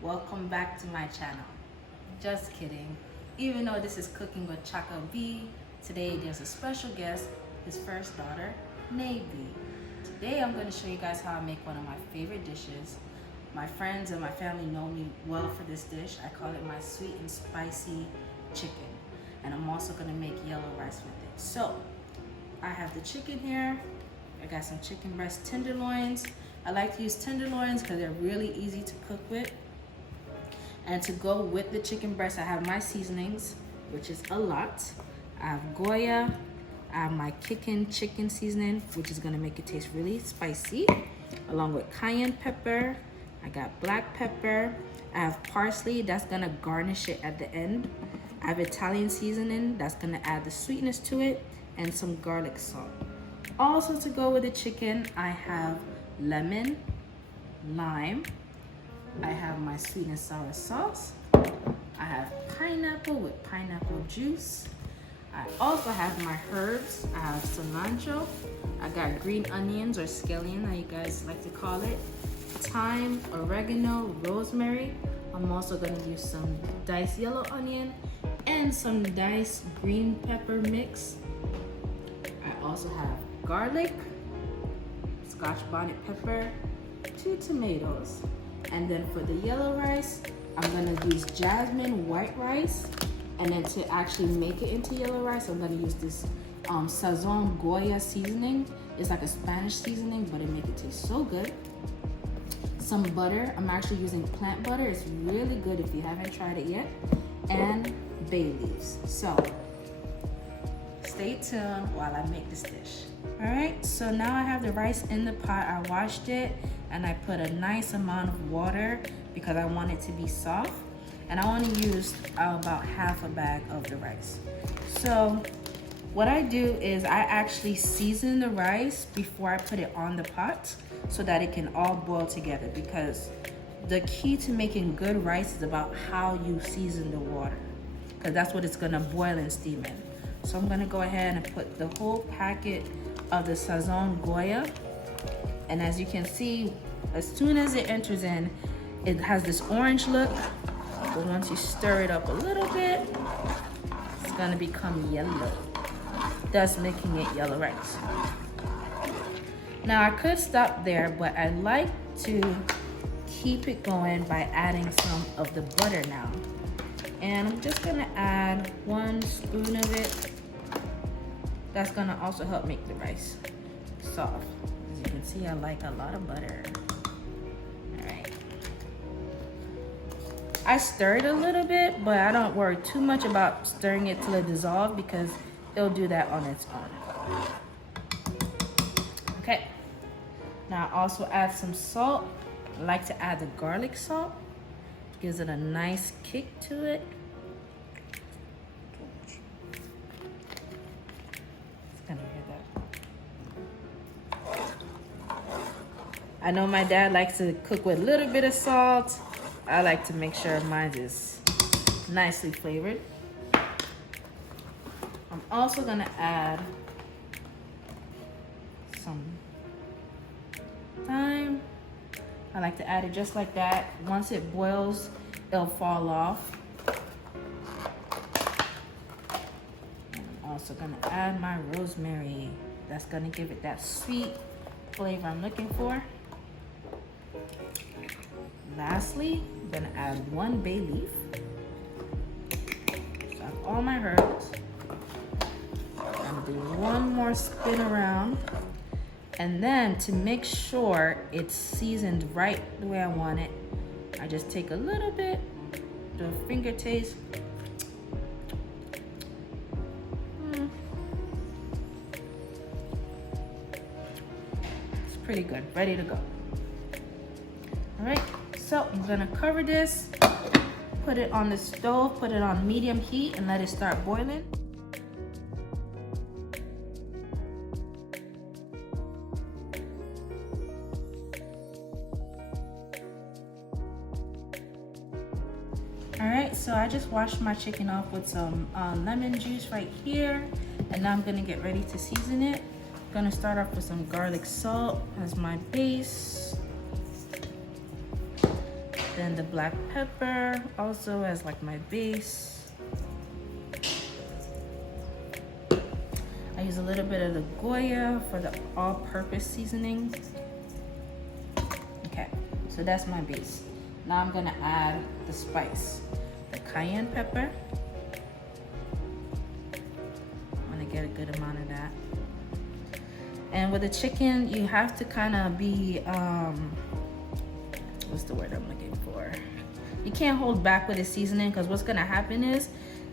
welcome back to my channel. Just kidding. Even though this is Cooking with Chaka B, today there's a special guest, his first daughter, B. Today I'm going to show you guys how I make one of my favorite dishes. My friends and my family know me well for this dish. I call it my sweet and spicy chicken. And I'm also going to make yellow rice with it. So, I have the chicken here. I got some chicken breast tenderloins. I like to use tenderloins because they're really easy to cook with. And to go with the chicken breast, I have my seasonings, which is a lot. I have Goya. I have my chicken seasoning, which is gonna make it taste really spicy, along with cayenne pepper. I got black pepper. I have parsley, that's gonna garnish it at the end. I have Italian seasoning, that's gonna add the sweetness to it, and some garlic salt. Also to go with the chicken, I have lemon, lime. I have my sweet and sour sauce. I have pineapple with pineapple juice. I also have my herbs. I have cilantro. I got green onions or scallion, how you guys like to call it. Thyme, oregano, rosemary. I'm also gonna use some diced yellow onion and some diced green pepper mix. I also have garlic, Scotch bonnet pepper, 2 tomatoes. And then for the yellow rice, I'm gonna use jasmine white rice. And then to actually make it into yellow rice, I'm gonna use this Sazon Goya seasoning. It's like a Spanish seasoning, but it makes it taste so good. Some butter, I'm actually using plant butter. It's really good if you haven't tried it yet. And bay leaves. So, stay tuned while I make this dish. All right, so now I have the rice in the pot. I washed it and I put a nice amount of water because I want it to be soft. And I only used about half a bag of the rice. So what I do is I actually season the rice before I put it on the pot so that it can all boil together, because the key to making good rice is about how you season the water, because that's what it's gonna boil and steam in. So I'm gonna go ahead and put the whole packet of the Sazon Goya. And as you can see, as soon as it enters in, it has this orange look. But once you stir it up a little bit, it's gonna become yellow, thus making it yellow rice. Now I could stop there, but I like to keep it going by adding some of the butter now. And I'm just gonna add 1 spoon of it. That's gonna also help make the rice soft. As you can see, I like a lot of butter. I stir it a little bit, but I don't worry too much about stirring it till it dissolves, because it'll do that on its own. Okay, now I also add some salt. I like to add the garlic salt. Gives it a nice kick to it. It's gonna hear that. I know my dad likes to cook with a little bit of salt. I like to make sure mine is nicely flavored. I'm also gonna add some thyme. I like to add it just like that. Once it boils, it'll fall off. And I'm also gonna add my rosemary. That's gonna give it that sweet flavor I'm looking for. Lastly, I'm gonna add 1 bay leaf. So I have all my herbs. I'm gonna do one more spin around. And then to make sure it's seasoned right the way I want it, I just take a little bit, do a finger taste. It's pretty good, ready to go. All right. So I'm gonna cover this, put it on the stove, put it on medium heat, and let it start boiling. All right, so I just washed my chicken off with some lemon juice right here, and now I'm gonna get ready to season it. I'm gonna start off with some garlic salt as my base. Then the black pepper also as like my base. I use a little bit of the Goya for the all-purpose seasoning. Okay, so that's my base. Now I'm gonna add the spice, the cayenne pepper. I'm gonna get a good amount of that. And with the chicken, you have to kind of be, what's the word I'm looking for? You can't hold back with the seasoning, because what's gonna happen is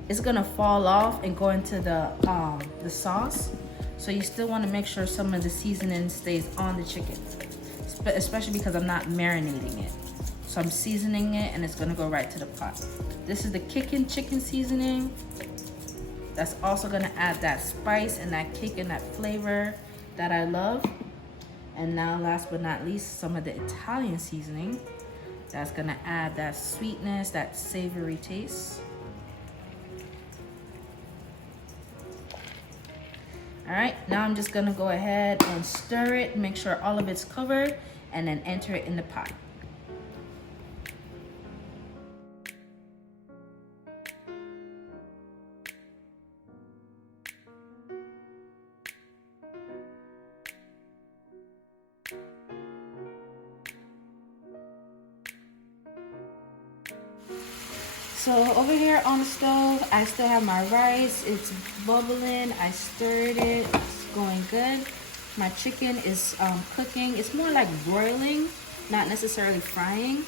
it's gonna fall off and go into the sauce. So you still wanna make sure some of the seasoning stays on the chicken, especially because I'm not marinating it. So I'm seasoning it and it's gonna go right to the pot. This is the kicking chicken seasoning. That's also gonna add that spice and that kick and that flavor that I love. And now last but not least, some of the Italian seasoning. That's gonna add that sweetness, that savory taste. All right, now I'm just gonna go ahead and stir it, make sure all of it's covered, and then enter it in the pot. So over here on the stove, I still have my rice. It's bubbling. I stirred it. It's going good. My chicken is cooking. It's more like broiling, not necessarily frying.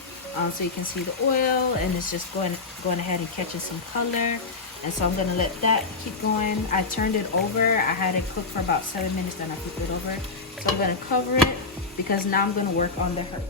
So you can see the oil, and it's just going ahead and catching some color. And so I'm gonna let that keep going. I turned it over. I had it cook for about 7 minutes, then I flipped it over. So I'm gonna cover it because now I'm gonna work on the herb.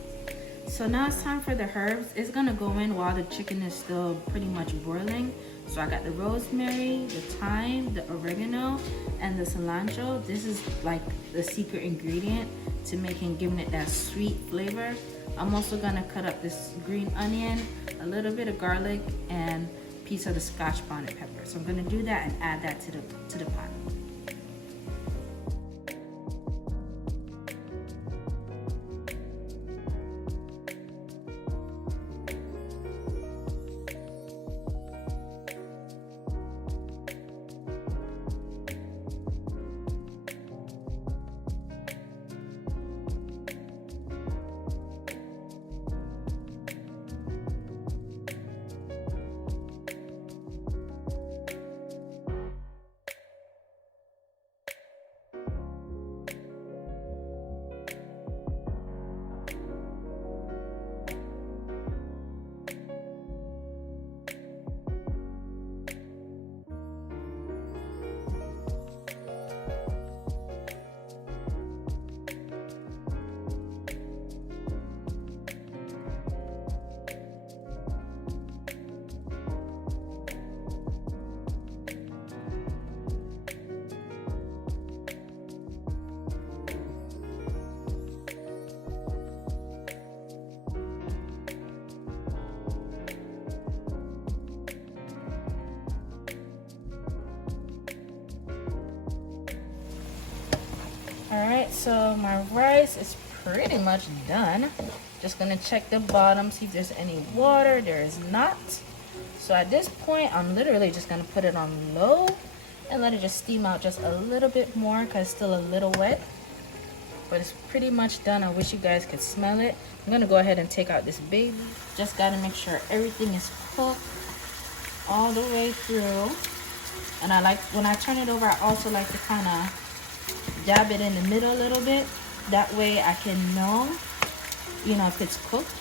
So now it's time for the herbs. It's gonna go in while the chicken is still pretty much boiling. So I got the rosemary, the thyme, the oregano, and the cilantro. This is like the secret ingredient to giving it that sweet flavor. I'm also gonna cut up this green onion, a little bit of garlic, and a piece of the Scotch bonnet pepper. So I'm gonna do that and add that to the pot. All right, so my rice is pretty much done. Just gonna check the bottom, see if there's any water. There is not. So at this point, I'm literally just gonna put it on low and let it just steam out just a little bit more because it's still a little wet. But it's pretty much done. I wish you guys could smell it. I'm gonna go ahead and take out this baby. Just gotta make sure everything is cooked all the way through. And I like, when I turn it over, I also like to kind of dab it in the middle a little bit. That way I can know, if it's cooked.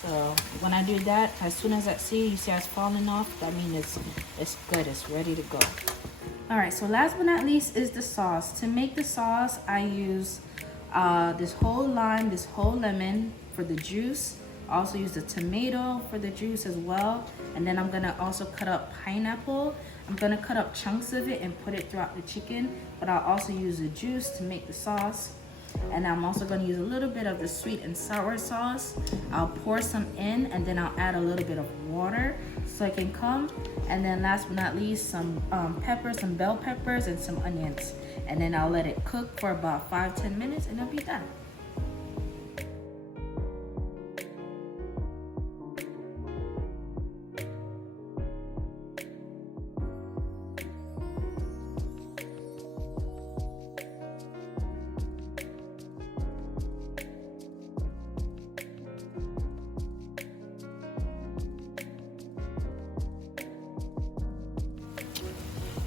So when I do that, as soon as you see it's falling off, that means it's good, it's ready to go. All right, so last but not least is the sauce. To make the sauce, I use this whole lime, this whole lemon for the juice. I also use the tomato for the juice as well. And then I'm gonna also cut up pineapple. I'm gonna cut up chunks of it and put it throughout the chicken, but I'll also use the juice to make the sauce. And I'm also gonna use a little bit of the sweet and sour sauce. I'll pour some in, and then I'll add a little bit of water so it can come. And then last but not least, some peppers, some bell peppers, and some onions. And then I'll let it cook for about 5-10 minutes and it'll be done.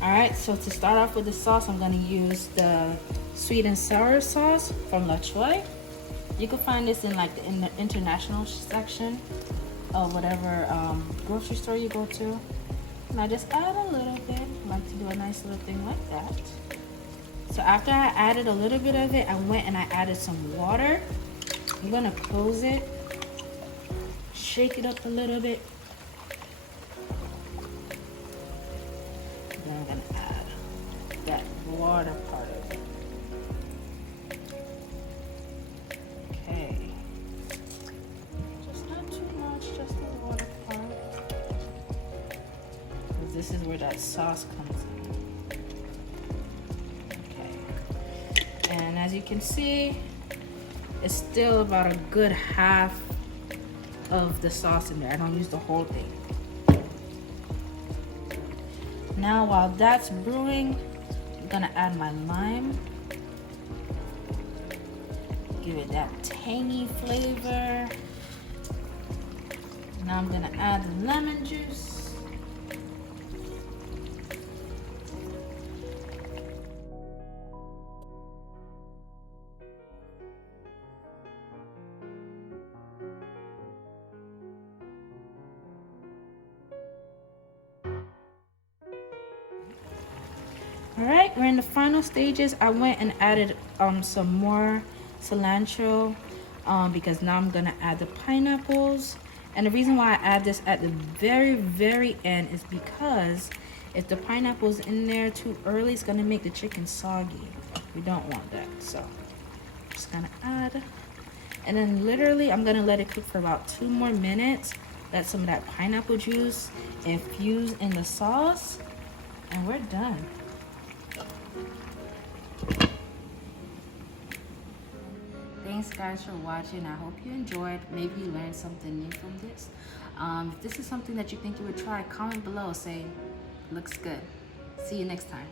All right, so to start off with the sauce, I'm gonna use the sweet and sour sauce from La Choy. You can find this in like in the international section of whatever grocery store you go to. And I just add a little bit. I like to do a nice little thing like that. So after I added a little bit of it, I went and I added some water. I'm gonna close it, shake it up a little bit. Then I'm gonna add that water part of it. Okay. Just not too much, just the water part. Because this is where that sauce comes in. Okay. And as you can see, it's still about a good half of the sauce in there. I don't use the whole thing. Now while that's brewing, I'm gonna add my lime. Give it that tangy flavor. Now I'm gonna add the lemon juice. All right, we're in the final stages. I went and added some more cilantro because now I'm gonna add the pineapples. And the reason why I add this at the very end is because if the pineapple's in there too early, it's gonna make the chicken soggy. We don't want that, so just gonna add. And then literally I'm gonna let it cook for about 2 more minutes. Let some of that pineapple juice infuse in the sauce, and we're done. Thanks guys for watching. I hope you enjoyed. Maybe you learned something new from this. If this is something that you think you would try, comment below. Say, looks good. See you next time.